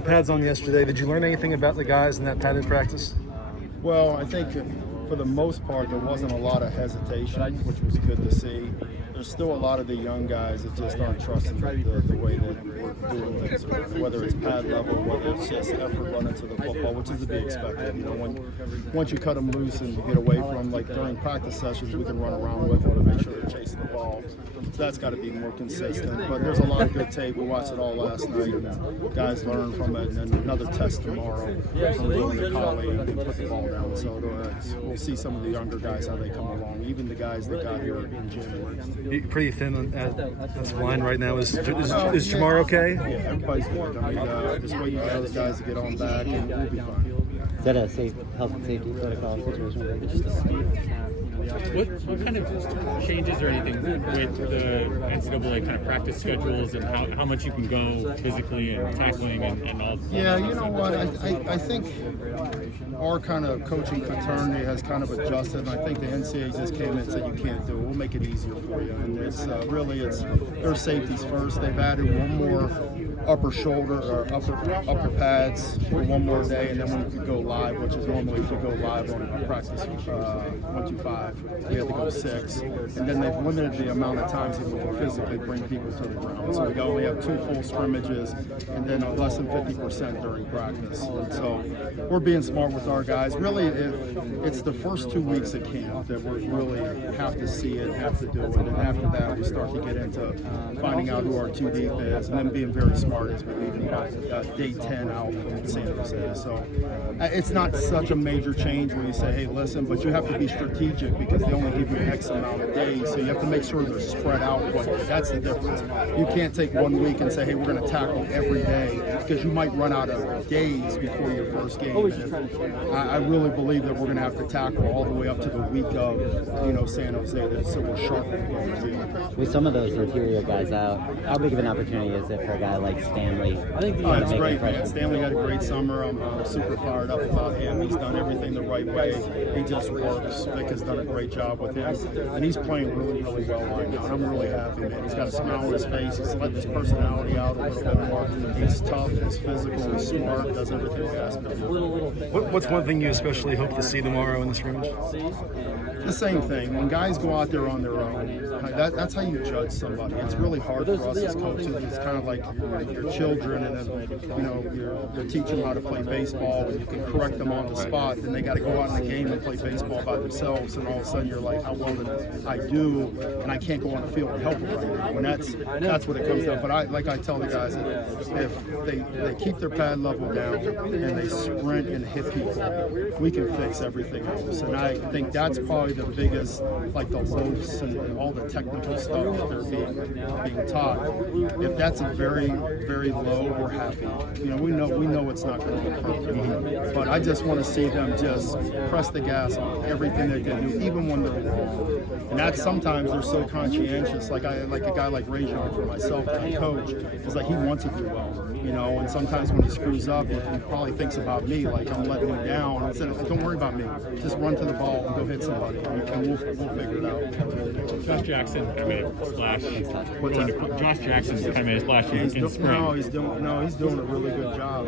the pads on yesterday. Did you learn anything about the guys in that padded practice? Well, I think for the most part there wasn't a lot of hesitation, which was good to see. There's still a lot of the young guys that just aren't trusting the way that we're doing things, whether it's pad level, whether it's just effort running to the football, which is to be expected. You know, once you cut them loose and you get away from them, like during practice sessions, we can run around with them to make sure they're chasing the ball. So that's got to be more consistent. But there's a lot of good tape. We watched it all last night. And guys learn from it, and then another test tomorrow from doing the colleague and put the ball down. So we'll see some of the younger guys how they come along, even the guys that got here in January. You're pretty thin on that's line right now. Is Jamar okay? Yeah, everybody's good. I mean, just waiting for the other guys to get on back, and we'll be fine. Is that a health and safety protocol situation? What kind of changes or anything with the NCAA kind of practice schedules and how much you can go physically and tackling and all? Yeah, you know what? I think our kind of coaching fraternity has kind of adjusted, and I think the NCAA just came in and said you can't do it. We'll make it easier for you, and it's their safeties first. They've added one more upper shoulder or upper pads for one more day, and then when you could go live, which is normally you could go live on practice 125, we had to go 6, and then they've limited the amount of times that we can physically bring people to the ground. So we only have 2 full scrimmages, and then less than 50% during practice. And so we're being smart with our guys. Really, it's the first 2 weeks of camp that we really have to see it, have to do it, and after that we start to get into finding out who our 2 deep is, and then being very smart as we leave day 10 out from San Jose. So it's not such a major change where you say, hey, listen, but you have to be strategic because they only give you X amount of days, so you have to make sure they're spread out. That's the difference. You can't take 1 week and say, hey, we're going to tackle every day, because you might run out of days before your first game. And I really believe that we're going to have to tackle all the way up to the week of, San Jose, so we're sharp on the field. With some of those interior guys out, how big of an opportunity is it for a guy like Stanley? I think it's great, man. Stanley had a great summer. I'm super fired up about him. He's done everything the right way. He just works. Vic has done a great job with him, and he's playing really, really well right now. And I'm really happy, man. He's got a smile on his face. He's letting his personality out a little bit more. He's tough. He's physical. He's smart. Does everything we ask him to do. What's one thing you especially hope to see tomorrow in this scrimmage? The same thing. When guys go out there on their own, that's how you judge somebody. It's really hard for us as coaches. It's kind of like your children, and then you're teaching them how to play baseball, and you can correct them on the spot. Then they got to go out in the game and play baseball by themselves, and all of a sudden you're like, how well did I do? And I can't go on the field and help them right now. And that's what it comes down. But I tell the guys that if they keep their pad level down and they sprint and hit people, we can fix everything else. And I think that's probably the biggest, like the loafs and all the technical stuff that they're being taught. If that's a very, very low, we're happy. We know it's not going to be perfect, but I just want to see them just press the gas on everything they can do, even when they're wrong. And that's sometimes they're so conscientious. Like a guy like Rajon, for myself, my coach, is like he wants to do well. And sometimes when he screws up, he probably thinks about me, like I'm letting him down. I said, don't worry about me. Just run to the ball and go hit somebody, and we'll figure it out. Josh Jackson kind of made a splash. What's that? Josh Jackson kind of made a splash in spring. He's doing a really good job.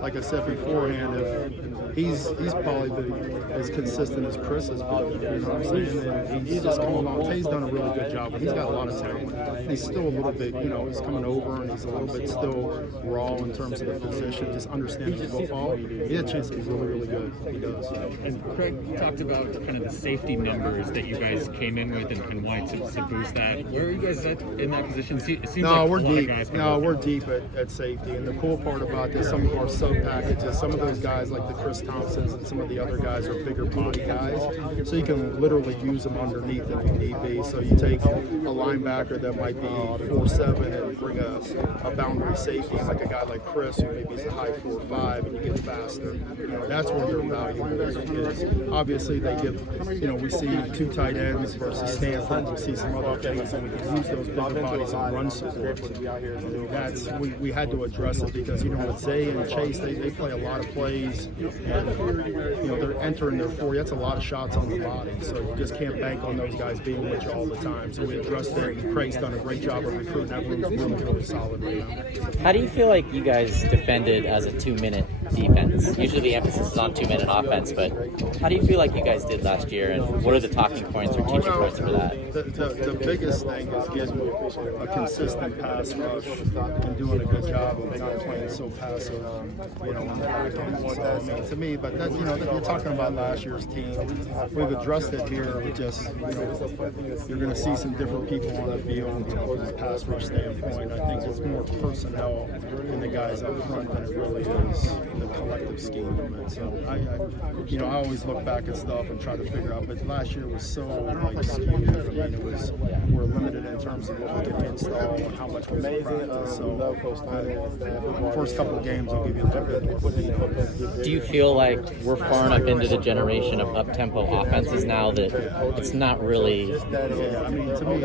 Like I said beforehand, if he's probably as consistent as Chris has been. You know what I'm saying? And he's just coming along. Tay's done a really good job, but he's got a lot of talent. He's still a little bit, he's coming over, and he's a little bit still raw in terms of the position, just understanding the football. He has a chance to be really, really good. He does. And Craig talked about kind of the safety numbers that you guys came in with and wanted to boost that. Where are you guys in that position? It seems like we're deep. We're deep at safety. And the cool part about this, some of our sub packages, some of those guys like the Chris Thompsons and some of the other guys are bigger body guys. So you can literally use them underneath if you need be. So you take a linebacker that might be 4'7" and bring a boundary safety, like a guy like Chris, who maybe is a high 4'5", and you get faster. That's where their value is. Obviously, they give, we see 2 tight ends versus Stanford. We see some other things, and we can use those bigger bodies and run support. We had to address it because, with Zay and Chase, they play a lot of plays, and they're entering their 40. That's a lot of shots on the body, so you just can't bank on those guys being with you all the time. So we addressed it, and Craig's done a great job of recruiting. That room's really, really solid. right now. How do you feel like you guys defended as a 2-minute defense? Usually the emphasis is on 2-minute offense, but how do you feel like you guys did last year, and what are the talking points or teaching points for that? The biggest thing is getting a consistent pass rush and doing a good job of not playing so passive, in the back end. So, I mean, to me, but that, you're talking about last year's team. We've addressed it here. We just, you're going to see some different people on the field, from a pass rush standpoint. I think it's more personnel in the guys up front than it really is the collective scheme of it. So I always look back at stuff and try to figure out. But last year was so skewed. I mean, we're limited in terms of what we can install and how much we can practice. So first couple of games will give you a little bit more. Do you feel like we're far enough into the generation of up-tempo offenses now that it's not really? Yeah, I mean, to me,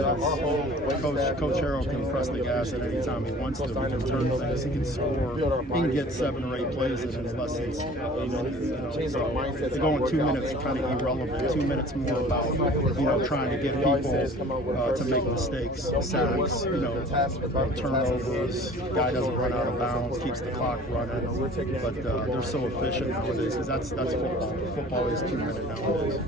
Coach Harrell can press the gas at any time he wants to. He can turn things. He can score. He can get 7 or 8 plays in less than a minute. So going 2 minutes kind of irrelevant. 2 minutes more about trying to get people to make mistakes, sacks, turnovers. Guy doesn't run out of bounds, keeps the clock running. But they're so efficient nowadays because that's football. Football is 2 minutes nowadays.